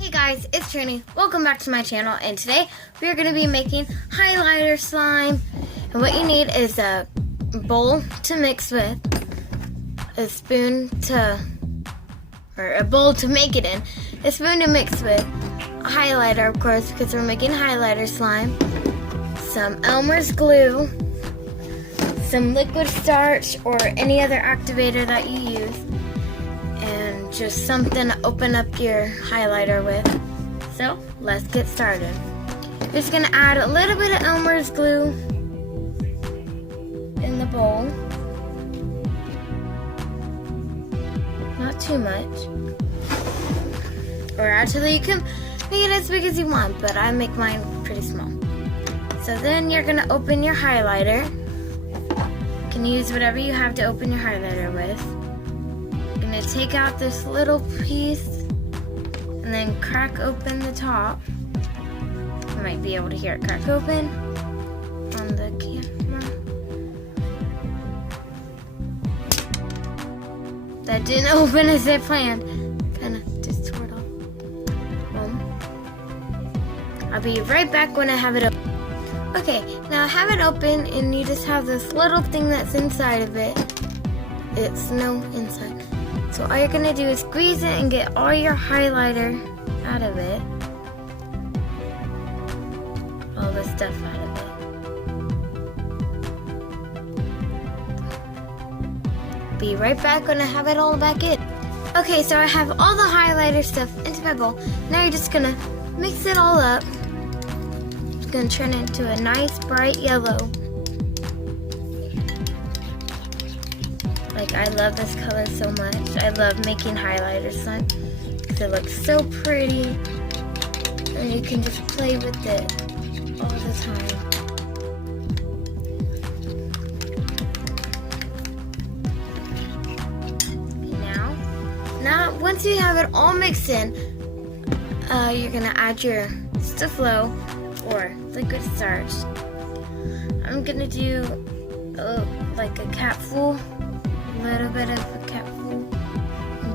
Hey guys, it's Trini. Welcome back to my channel, and today we are going to be making highlighter slime. And what you need is a bowl to mix with, a bowl to make it in, a spoon to mix with, a highlighter of course because we're making highlighter slime, some Elmer's glue, some liquid starch or any other activator that you use, and just something to open up your highlighter with. So let's get started. Just gonna add a little bit of Elmer's glue in the bowl. Not too much. Or actually you can make it as big as you want, but I make mine pretty small. So then you're gonna open your highlighter. You can use whatever you have to open your highlighter with. You're gonna take out this little piece and then crack open the top. You might be able to hear it crack open on the camera. That didn't open as I planned. Kind of just tore it off. I'll be right back when I have it open. Okay, now I have it open and you just have this little thing that's inside of it. It's no inside. So all you're gonna do is squeeze it and get all your highlighter out of it. All the stuff out of it. Be right back when I have it all back in. Okay, so I have all the highlighter stuff into my bowl. Now you're just gonna mix it all up. It's gonna turn it into a nice bright yellow. Like, I love this color so much. I love making highlighter slime because it looks so pretty and you can just play with it all the time. Now once you have it all mixed in, you're gonna add your Stuflo or liquid starch. I'm gonna do like a capful. A little bit of a capful.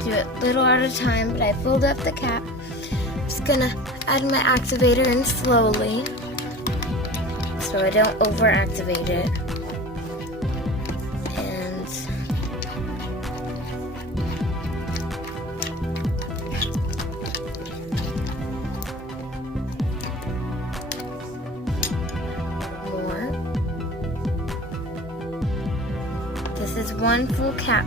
Do it little at a time, but I filled up the cap. Just gonna add my activator in slowly so I don't over activate it. And more. This is one full cap.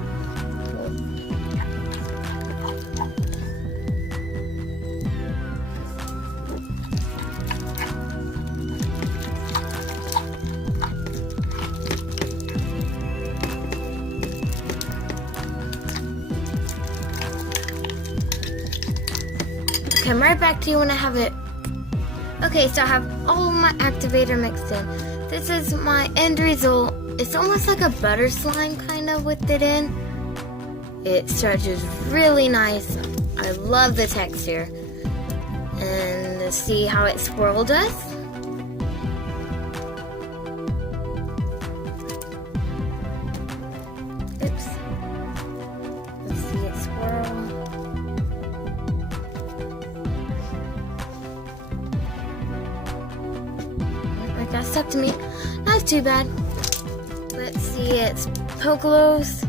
Okay, I'm right back to you when I have it. Okay, so I have all my activator mixed in. This is my end result. It's almost like a butter slime kind of with it in. It stretches really nice. I love the texture. And see how it swirled us? Oops. Let's see it swirl. Like that stuck to me. Not too bad. Let's see, it's Pocolos.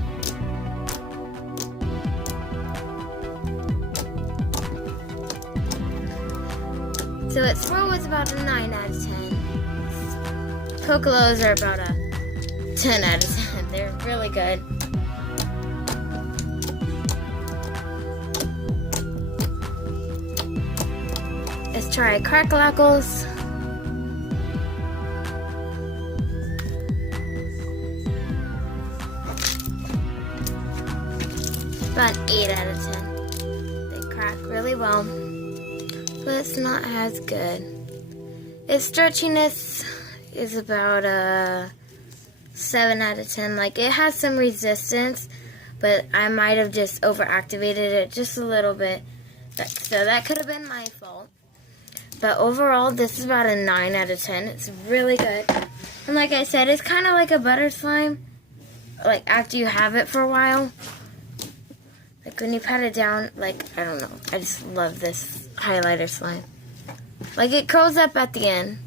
So its swirl was about a 9 out of 10. Pocolos are about a 10 out of 10. They're really good. Let's try Crackalackles. About 8 out of 10. They crack really well, but it's not as good. Its stretchiness is about a 7 out of 10. Like, it has some resistance, but I might have just overactivated it just a little bit. So that could have been my fault. But overall, this is about a 9 out of 10. It's really good. And like I said, it's kind of like a butter slime. Like, after you have it for a while. Like, when you pat it down, like, I don't know. I just love this highlighter slime. Like, it curls up at the end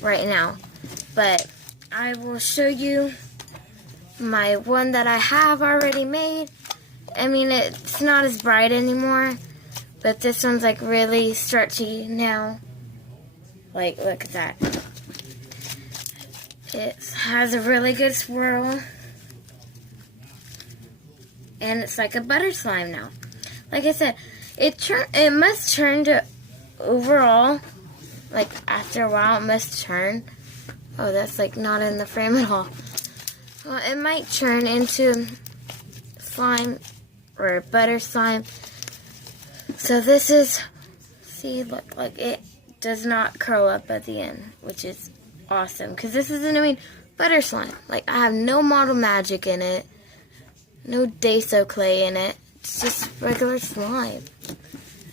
right now. But I will show you my one that I have already made. I mean, it's not as bright anymore, but this one's like really stretchy now. Like, look at that. It has a really good swirl. And it's like a butter slime now. Like I said, it must turn to overall, like after a while it must turn. Oh, that's like not in the frame at all. Well, it might turn into slime or butter slime. So this is, see, look, like it does not curl up at the end, which is awesome. Because this isn't, I mean, butter slime. Like, I have no model magic in it. No Deso clay in it. It's just regular slime.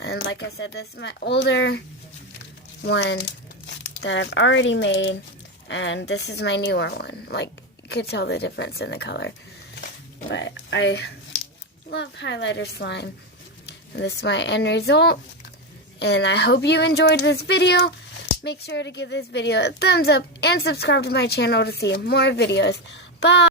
And like I said, this is my older one that I've already made. And this is my newer one. Like, you could tell the difference in the color. But I love highlighter slime. And this is my end result. And I hope you enjoyed this video. Make sure to give this video a thumbs up and subscribe to my channel to see more videos. Bye!